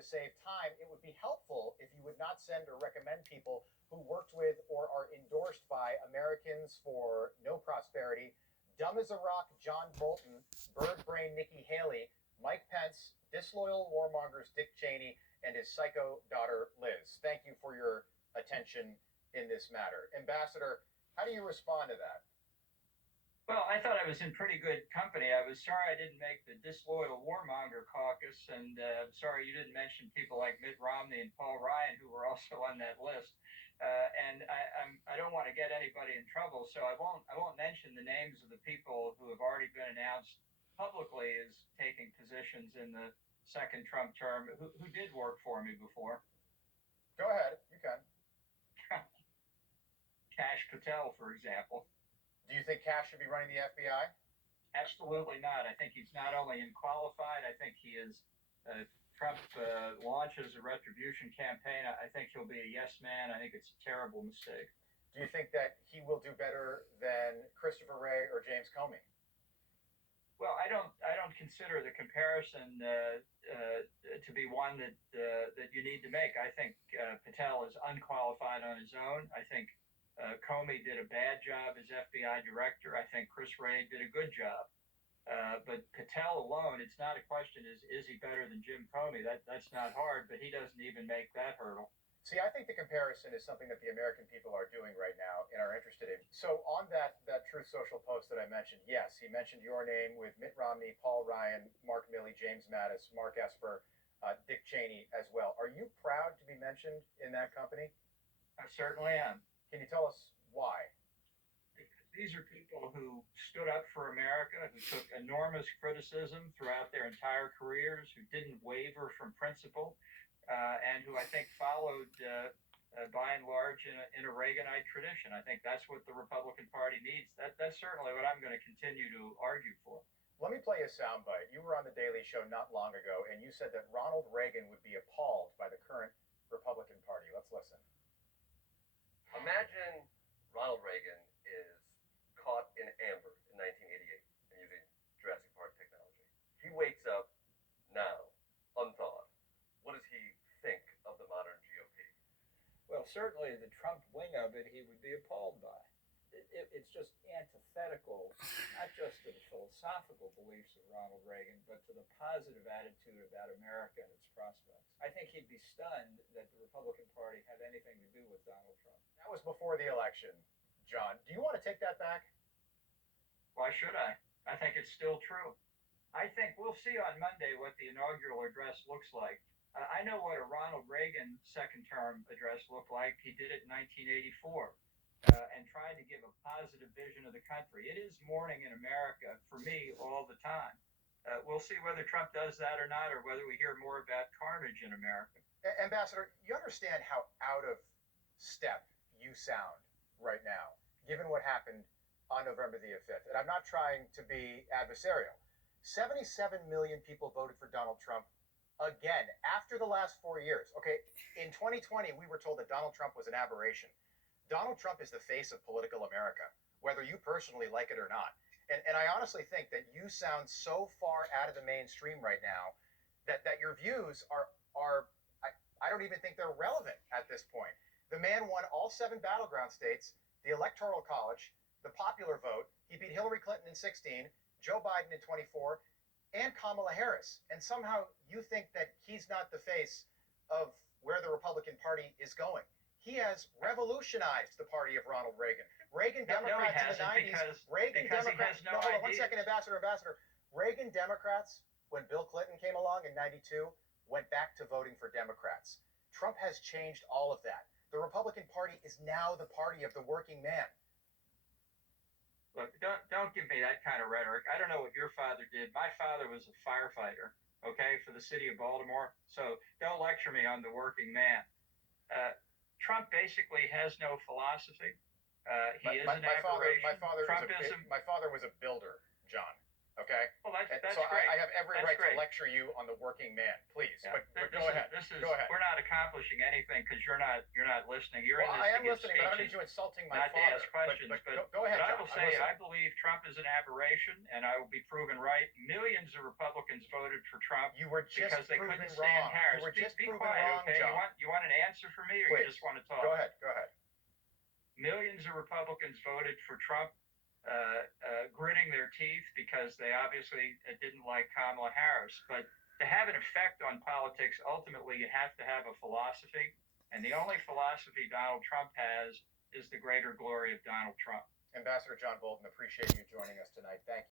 to save time, it would be helpful if you would not send or recommend people who worked with or are endorsed by Americans for No Prosperity, Dumb as a Rock John Bolton, Bird Brain Nikki Haley, Mike Pence, disloyal warmongers Dick Cheney, and his psycho daughter Liz. Thank you for your attention in this matter. Ambassador, how do you respond to that? Well, I thought I was in pretty good company. I was sorry I didn't make the disloyal warmonger caucus, and sorry you didn't mention people like Mitt Romney and Paul Ryan, who were also on that list. I don't want to get anybody in trouble, so I won't mention the names of the people who have already been announced publicly as taking positions in the second Trump term who did work for me before. Go ahead, you can. Cash Patel, for example. Do you think Cash should be running the FBI? Absolutely not. I think he's not only unqualified, I think he is. Trump launches a retribution campaign. I think he'll be a yes man. I think it's a terrible mistake. Do you think that he will do better than Christopher Wray or James Comey? Well, I don't consider the comparison to be one that you need to make. I think Patel is unqualified on his own. I think Comey did a bad job as FBI director. I think Chris Wray did a good job. But Patel alone, it's not a question is he better than Jim Comey? That's not hard, but he doesn't even make that hurdle. See, I think the comparison is something that the American people are doing right now and are interested in. So on that Truth Social post that I mentioned, yes, he mentioned your name with Mitt Romney, Paul Ryan, Mark Milley, James Mattis, Mark Esper, Dick Cheney as well. Are you proud to be mentioned in that company? I certainly am. Can you tell us why? These are people who stood up for America, who took enormous criticism throughout their entire careers, who didn't waver from principle, and who I think followed, by and large, in a Reaganite tradition. I think that's what the Republican Party needs. That's certainly what I'm going to continue to argue for. Let me play a soundbite. You were on The Daily Show not long ago, and you said that Ronald Reagan would be appalled by the current Republican Party. Let's listen. Imagine Ronald Reagan is caught in amber in 1988 and using Jurassic Park technology. He wakes up now, unthawed. What does he think of the modern GOP? Well, certainly the Trump wing of it, he would be appalled by. It's just antithetical, not just to the philosophical beliefs of Ronald Reagan, but to the positive attitude about America and its prospects. I think he'd be stunned that the Republican Party had anything to do with Donald Trump. That was before the election, John. Do you want to take that back? Why should I? I think it's still true. I think we'll see on Monday what the inaugural address looks like. I know what a Ronald Reagan second term address looked like. He did it in 1984 and tried to give a positive vision of the country. It is morning in America for me all the time. We'll see whether Trump does that or not, or whether we hear more about carnage in America. Ambassador, you understand how out of step you sound right now, given what happened on November the 5th. And I'm not trying to be adversarial. 77 million people voted for Donald Trump again after the last 4 years. Okay, in 2020, we were told that Donald Trump was an aberration. Donald Trump is the face of political America, whether you personally like it or not. And I honestly think that you sound so far out of the mainstream right now that your views are I don't even think they're relevant at this point. The man won all 7 battleground states, the Electoral College, the popular vote. He beat Hillary Clinton in 16, Joe Biden in 24, and Kamala Harris. And somehow you think that he's not the face of where the Republican Party is going. He has revolutionized the party of Ronald Reagan. Reagan Democrats in the 90s. Reagan Democrats. No, hold on 1 second, Ambassador. Reagan Democrats, when Bill Clinton came along in 92, went back to voting for Democrats. Trump has changed all of that. The Republican Party is now the party of the working man. Look, don't give me that kind of rhetoric. I don't know what your father did. My father was a firefighter, okay, for the city of Baltimore. So don't lecture me on the working man. Trump basically has no philosophy. He is an aberration. My father was a builder, John. Okay. Well, And that's so great. I have every That's right great. to lecture you on the working man, please. Yeah. But This go is- ahead. This is, Go ahead. We're not accomplishing anything because you're not listening. You're Well, in this I to am give listening, but I don't need speeches, you insulting my not to father. ask questions. But go ahead, But I John. will I'm say, listening. I believe Trump is an aberration, and I will be proven right. Millions of Republicans voted for Trump You were just because they proven couldn't stand wrong. Harris. You were just be proven quiet, wrong, okay? John. You want an answer from me, or Please. you just want to talk? Go ahead. Go ahead. Millions of Republicans voted for Trump, gritting their teeth because they obviously didn't like Kamala Harris. But to have an effect on politics, ultimately, you have to have a philosophy. And the only philosophy Donald Trump has is the greater glory of Donald Trump. Ambassador John Bolton, appreciate you joining us tonight. Thank you.